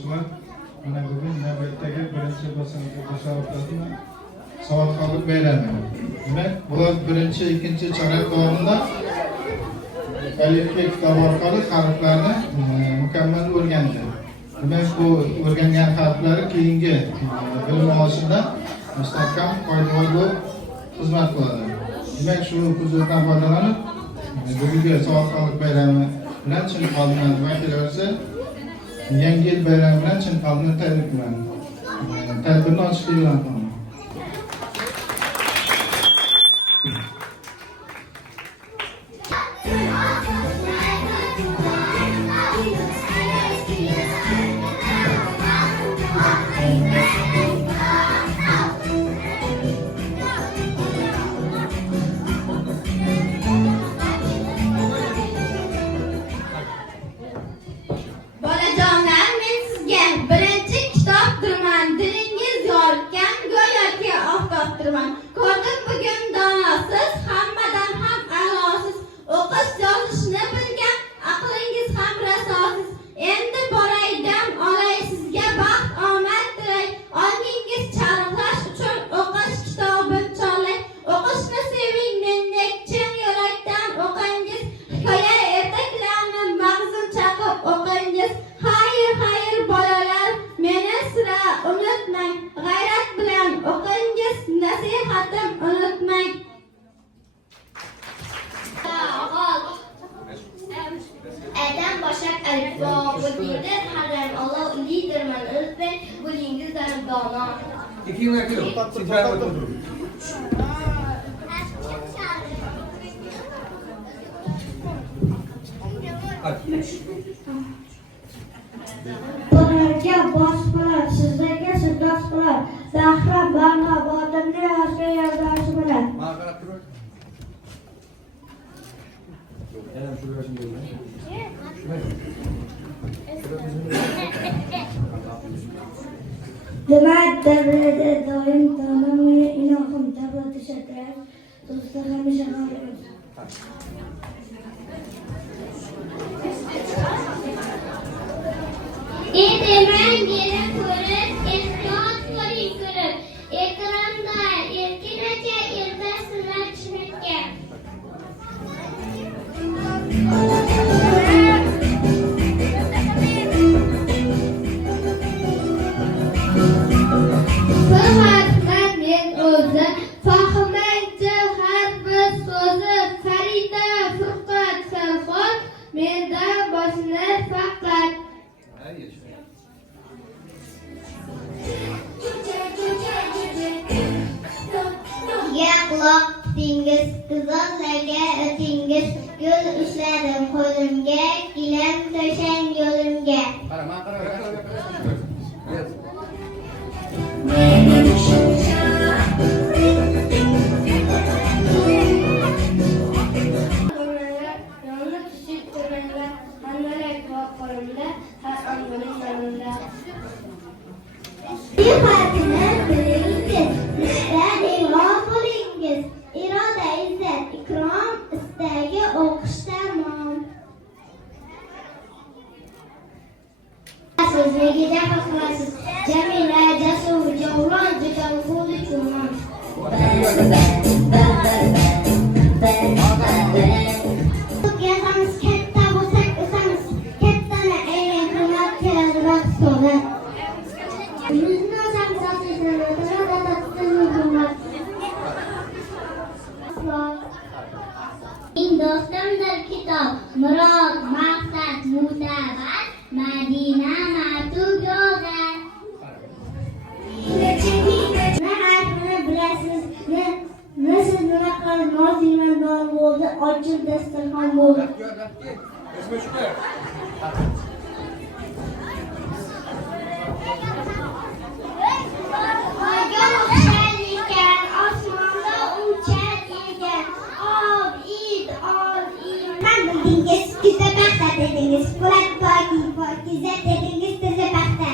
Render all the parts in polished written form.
o'quvchilar, mana bugun navbatdagi birinchi bosimdagi tashabbuslarni savodxonlik bayrami. Demak, bular birinchi, ikkinchi chorak davomida kaliflik kitob orqali harflarni mukammal o'rgandi. Demak, bu o'rgangan harflari keyingi bilim olishida mustahkam qoidalar bo'lib xizmat qiladi. Demak, shu huzurdan foydalanib, bugungi savodxonlik bayrami bilan chin qalbdan vakillarga yangi yil bayrami bilan chin qalbdan tabriklayman. Tadbirni ochishga e'lon qilaman. Ko'rdim bugun donasiz, hammadan ham a'losiz, o'qish yozishni bilgan, aqlingiz ham rasosiz. Endi boray dam olay sizga baxt omad tilay, ongingiz charog'lash uchun o'qish kitobin cholay. O'qishni seving mendek chin yurakdan o'qingiz, hikoya ertaklarni mag'zin chaqib o'qingiz. Xayr, xayr bolalar, meni sira unutmang, g'ayrat bilan o'qingiz, nasihatim unutmang. Adam boshak alifbo, bo'lingizlar haram, Alloh liderman, unutmang, bo'lingizlar dono. Bularga bosh qilar, sizlarga sirdosh qilar, Zahra barqa botirni yoshga yardashi bilan. Demak, davrada doim donomi inohim davlat ishatirar, do'stlar hamisha g'olib. Etemen yere ko'rib, ehtiyot qiling ko'rib, ekranda erkinacha ertasizlar tushmakka. Fahmat men o'zi, fahmangchi harfi so'zi, Farida Furqat Farhod, menda boshni faqat. Quloq tutingiz, qizlarga o'tingiz, yo'l ushladim qo'limga, gilam to'shang yo'limga. Yolni tushib ko'ranglar, hammalak qo'limda, har on mening yonimda. Sifatini bilingiz, iroda, izzat, ikrom, istagi o'qishda mom. So'zligida haqlasiz, Jamila, Jasur, Javlon, juda ulug'li ko'mam. Yasamiz, katta bo'lsak o'samiz, kattani aylang, hurmat keladi vaqt so'ra. Yuzni o'samiz, dostimdir kitob, murod, maqsad, mutabat, Madina matub yo'llar. Ne harfini bilasiz, ne siz nima qilib noziman bo'ldi, ochib dasturxon bo'ldi. Size paxta dediniz, Po'lat pokiza dediniz, size paxta.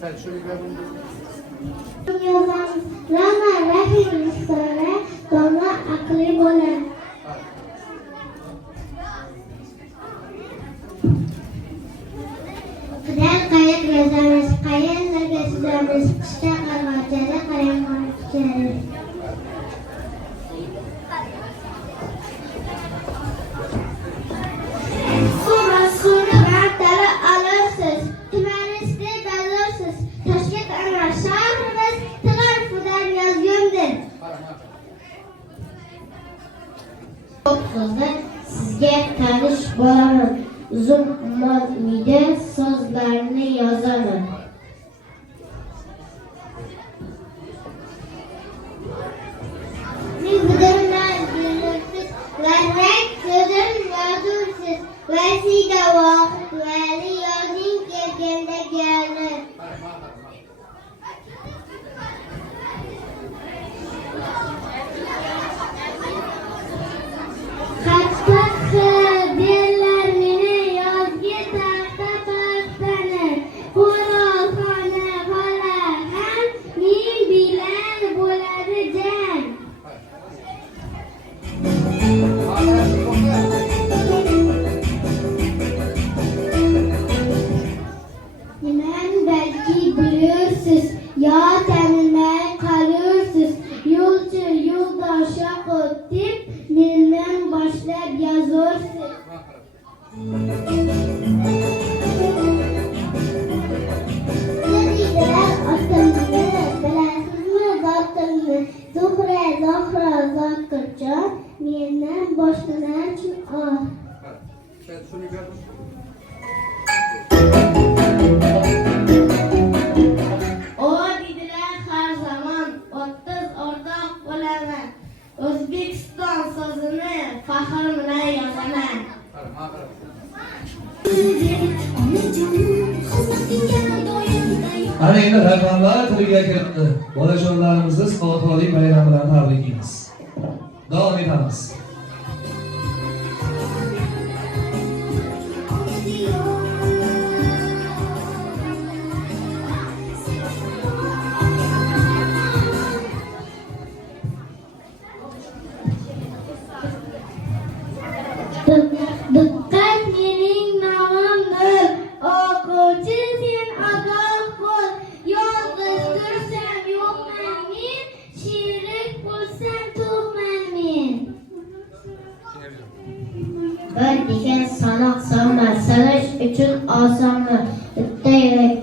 Sen şöyle gördün. Yozamiz, Rama, Rahim, Risole, Domla, aqli bo'la. Qidar qayiq yozamiz, qayerlarga suzamiz, qishda qarg'ochada qaramqochada. Suvni martala olursiz, tumanizda dalursiz, Toshkent Anvar shahrimiz Tig'ir yozgandir. Ko'p so'zlar sizga tanish bo'laman, uzun umid so'zlarni yozaman. Bildirmez bildirsiz, vermek sözün yazırsız, vesile vakit veri yazın gelgende gelir. Ya tanımaya kalıyorsunuz, yolcu yoldaşa koyup, bilmem başlar yazıyorsunuz. Dediler atımını, bilasız mı zatımını, Zuhra zakırca, bilmem başlar için ah. O'zbekiston sözünü faxr bilan yozaman. Ana endi raqamlar tiliga kiribdi. Bolajonlarimizni Saxovatli bayrami bilan tabriklaymiz. Davom etamiz. Dikkat mening nomimdir, o'quvchi sen ogoh bo'l, yolg'izdirsam yo'qman men, sherik bo'lsam to'qman men. Bir degan sanoq sanma, sanash uchun osonmi, bitta yurak.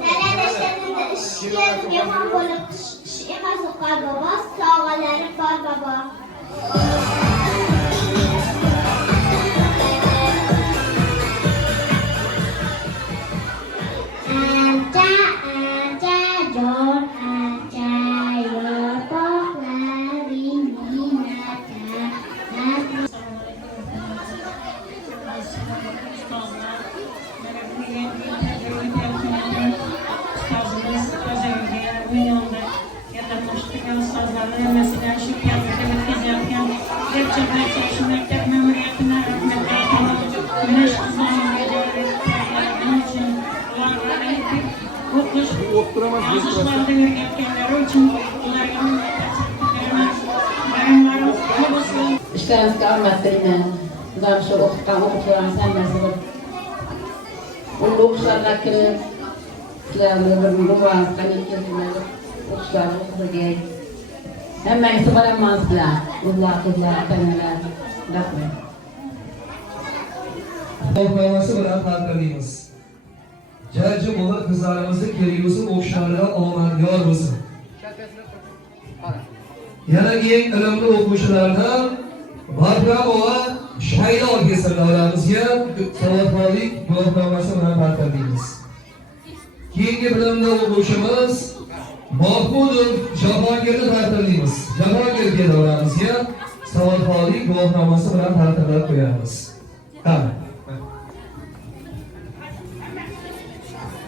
Neredeyse işlerim yaman bolup işime sokar baba, sağlarım var baba. İşlerinizi rahmet dilerim. Bundan sonra okutan okutulan sen nasıl? Onu okuşlarına kırıp, silahını bir ruhans, kanıtlarını okuşlarına okuyacak. Hemen sıvaramazlar. Allah teneler. Rahmet. Toplaması bilen tartırlıyız. Cacı olur kızlarımızı keliyusu okşarlığa olman yor mısın? Yana giyen önemli okuşlardan Barbravo'a Şayla orkestralarimizga savodxonlik guvohnomasi bilan tartiblaymiz. Keyingi bilimda o'quvchimiz Mahmudov Jahongirni tartiblaymiz. Jahongir fedoramizga savodxonlik guvohnomasi bilan tartiblab qo'yamiz. Qani.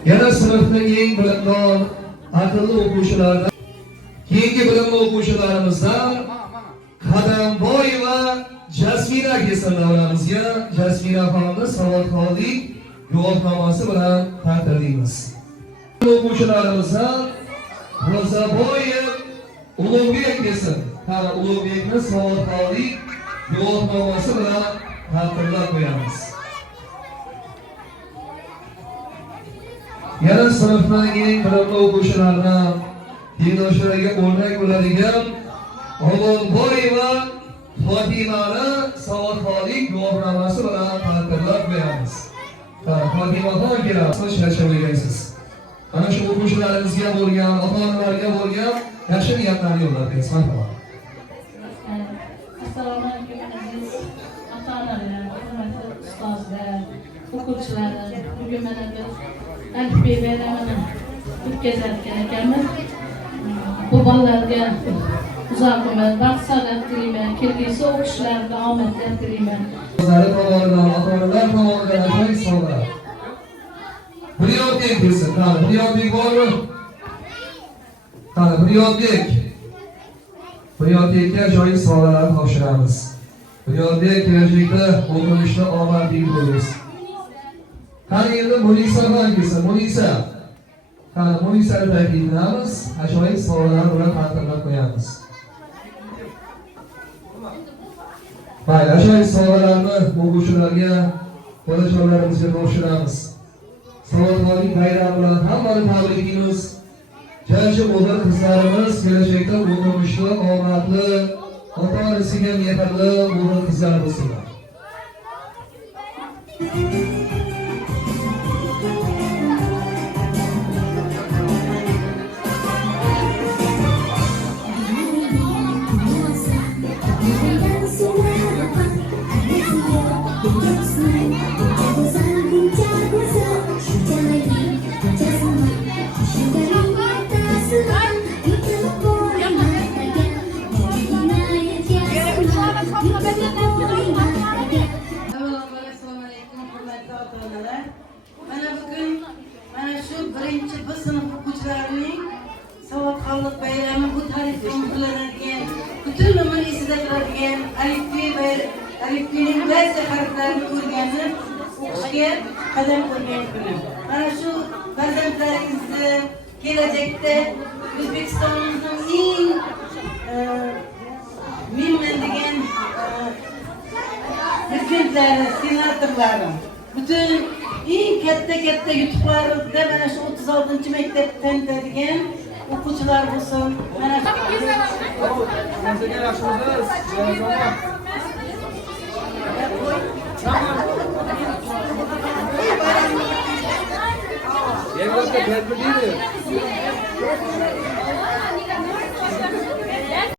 Yana sinfning eng bilimdon, aqlli o'quvchilardan keyingi bilimli o'quvchilarimizdan Qadamboyeva Jasmina kesimlarimizga Jasmina xonni savodxonlik guvohnomasi bilan taqdirlaymiz. O'quvchilarimizdan Ro'zaboyev Ulug'bek kesim, qani Ulug'bekni savodxonlik guvohnomasi bilan taqdirlab qo'yamiz. Yana sinfning eng bilimli o'quvchilaridan tengdoshlariga o'rnak bo'ladigan O'g'ilboyeva Fotimani savodxonlik guvohnomasi bilan taqdirlab qo'yamiz. Fotimaxon kelasiz, charchab o'ylaysiz. Ana shu o'quvchilarimizga bo'lgan, ota-onalarga bo'lgan yaxshi niyatlarni yo'llab berasiz. Marhamat. Assalomu alaykum aziz ota-onalar, hurmatli ustozlar, o'quvchilar. Bugun mana biz alifbe bayramini o'tkazayotgan ekanmiz. Bu bolalarga uzoq umr, baxt saodat tilayman. Kelgusi o'qishlarida omadlar tilayman. O'zlari tomonidan, ota-onalar tomonidan ajoyib sovg'alar. Bunyodbek desin. Qani, Bunyodbek bormi? Qani, Bunyodbek. Bunyodbekka ajoyib sovg'alarni topshiramiz. Bunyodbek kelajakda o'qishda omadli bo'lsin. Qani endi Munisa ham kelsin. Munisa. Qani, Munisani takliflaymiz. Ajoyib sovg'alar bilan taqdirlab qo'yamiz. Mayli, ajoyib sovg'alarni o'quvchilarga, bolajonlarimizga topshiramiz. Savodxonlik bayrami bilan hammani tabriklaymiz. Jajji o'g'il qizlarimiz kelajakda o'qimishli, omadli, ota-onasiga mehrli o'g'il qizlar bo'lsinlar. Mana bugun mana shu birinchi B sinf o'quvchilarining savodxonlik bayrami bu tarixga unutuladigan, butun umr esida qoladigan alifbening barcha harflarini o'rganib o'qishga qadam qo'ygan kuni. Mana shu farzandlaringizni kelajakda O'zbekistonimizning eng senatorlarım, bütün eng katta yutuqlarimda mana shu 36-maktabni tanitadigan o'quvchilar bo'lsin. Mana shu